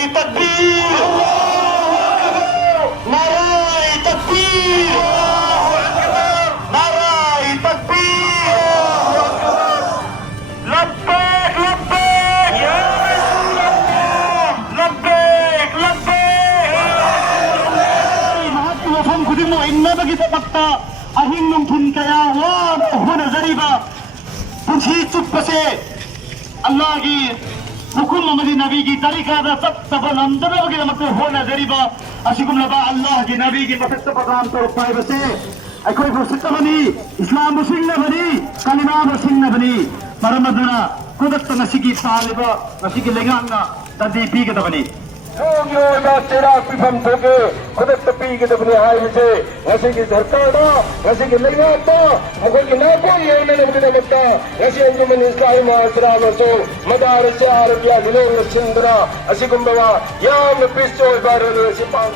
नाराए तकबीर, नाराए तकबीर, नाराए तकबीर, लब्बैक लब्बैक या लब्बैक लब्बैक. Lahat ng wafang kudin mo inabagi sa pakta ahing nungtun kaya wala huna zariba punsi chupase Allah ki hukum amadi nabi ki tarika da sab taban andar bagi namat huna zariba asikum laba Allah ki nabi ki patak patam tor pai base aikoi ko sitamani Islam musing na bani kalima musing na bani maramaduna kudat nasiki saliba nasiki leganga tadi pi ke tabani Yo da tera pifam thoke kudat tapi ke tabani hai mise nasiki sarkar da nasiki lenga da ago ki na ko ye ne ne mata nasi anjuman islam asram so madaris arabia gilon sindra asikum bawa ya me pisto ibarat si pan